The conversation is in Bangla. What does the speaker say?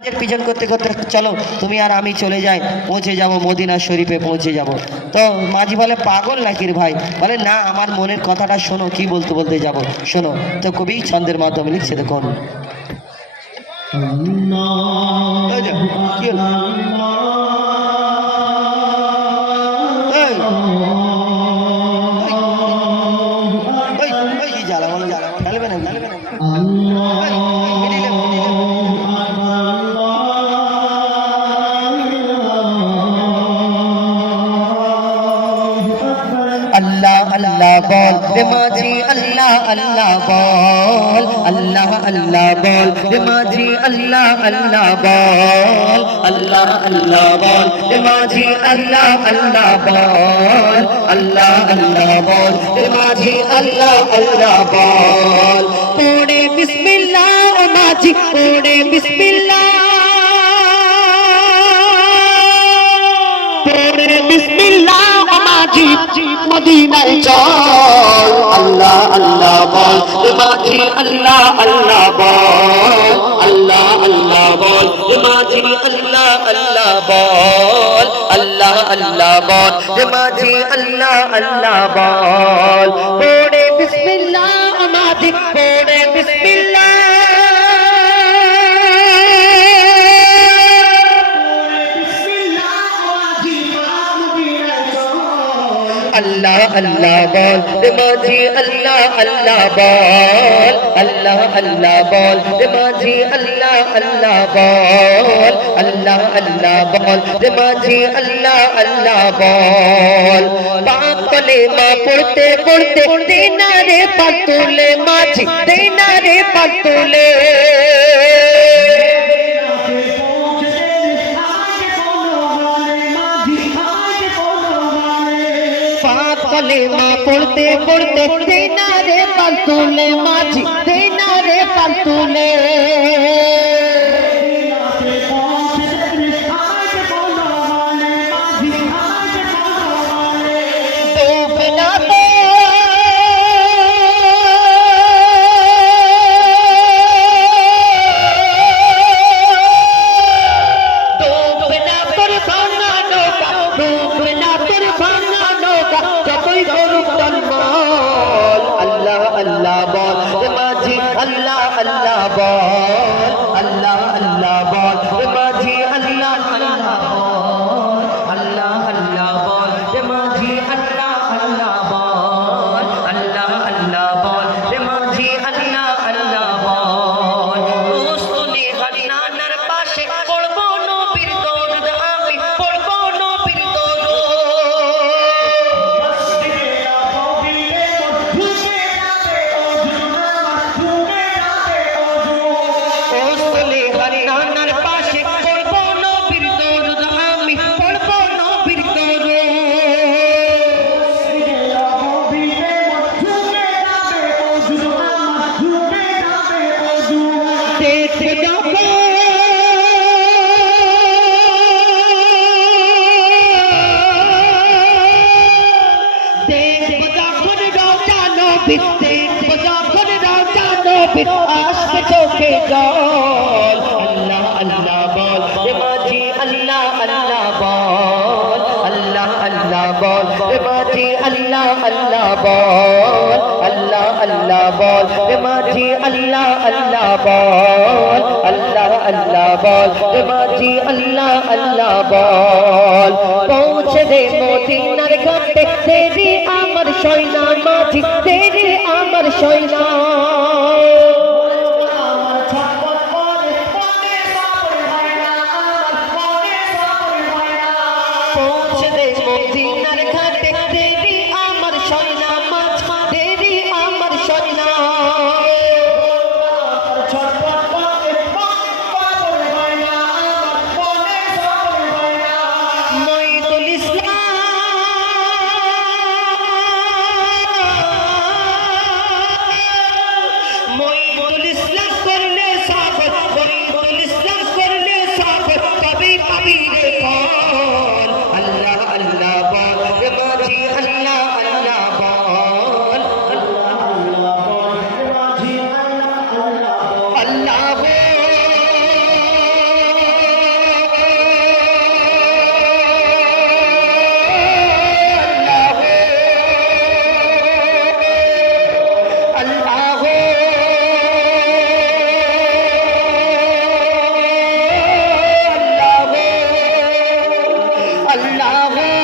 পিছন করতে করতে চলো তুমি আর আমি চলে যাই, পৌঁছে যাব মদিনা শরীফে পৌঁছে যাব। তো মাঝি বলে পাগল নাকি রে ভাই? বলে না, আমার মনের কথাটা শোনো, কি বলতে বলতে যাব শোনো। তো কবি ছন্দের মাধ্যমে লিখছে, দেখুন কি হলো? জ্বালা বলো, জ্বালা খেলবে না, খেলবে না। अल्लाह अल्लाह बोल रे माझी, अल्लाह अल्लाह बोल, अल्लाह अल्लाह बोल रे माझी, अल्लाह अल्लाह बोल, अल्लाह अल्लाह बोल रे माझी, अल्लाह अल्लाह बोल, अल्लाह अल्लाह बोल रे माझी, अल्लाह अल्लाह बोल। पढ़े बिस्मिल्लाह ओ माझी, पढ़े बिस्मिल्लाह, पढ़े बिस्मिल्लाह माझी मदीनाয় চল। আল্লাহ আল্লাহ বল মাঝি, আল্লাহ আল্লাহ বল, আল্লাহ আল্লাহ বল মাঝি, আল্লাহ আল্লাহ বল, আল্লাহ আল্লাহ বল মাঝি, আল্লাহ আল্লাহ বল। পড়ে বিসমিল্লাহ মাঝি, পড়ে বিসমিল্লাহ, अल्लाह अल्लाह बोल माझी, अल्लाह अल्लाह बोल, अल्लाह अल्लाह बोल माझी, अल्लाह अल्लाह बोल, अल्लाह अल्लाह बोल माझी, अल्लाह अल्लाह बोल। पाक कलेमा पढ़ते पढ़ते देना रे पातुले माझी, देना रे पातुले, कलेमा पढ़ते पढ़ते देना रे पातुले माझी, देना रे पातुले, अल्लाह बोल माझी, अल्लाह अल्लाह बोल, अल्लाह अल्लाह बोल माझी, अल्लाह अल्लाह बोल, अल्लाह अल्लाह बोल माझी, अल्लाह अल्लाह बोल, अल्लाह अल्लाह बोल माझी, अल्लाह अल्लाह बोल। सुनी हन्नानार पाशे पढ़बो नबीर दरूद, आमी पढ़बो नबीर दरूद, आशके चोखे जल। अल्लाह अल्लाह बोल माझी, अल्लाह अल्लाह बोल, अल्लाह अल्लाह बोल माझी, अल्लाह अल्लाह बोल, अल्लाह अल्लाह बोल माझी, अल्लाह अल्लाह बोल, अल्लाह अल्लाह बोल माझी, अल्लाह अल्लाह बोल। पहुँचे दे मदीनार घाटे तेरी आमर शैना माझी, तेरी आमर शैना, पहुँचे दे मदीनार घाटे तेरी आमर शैना माझ, तेरी आमर शैना, मईदुल इस्लाम, আল্লাহু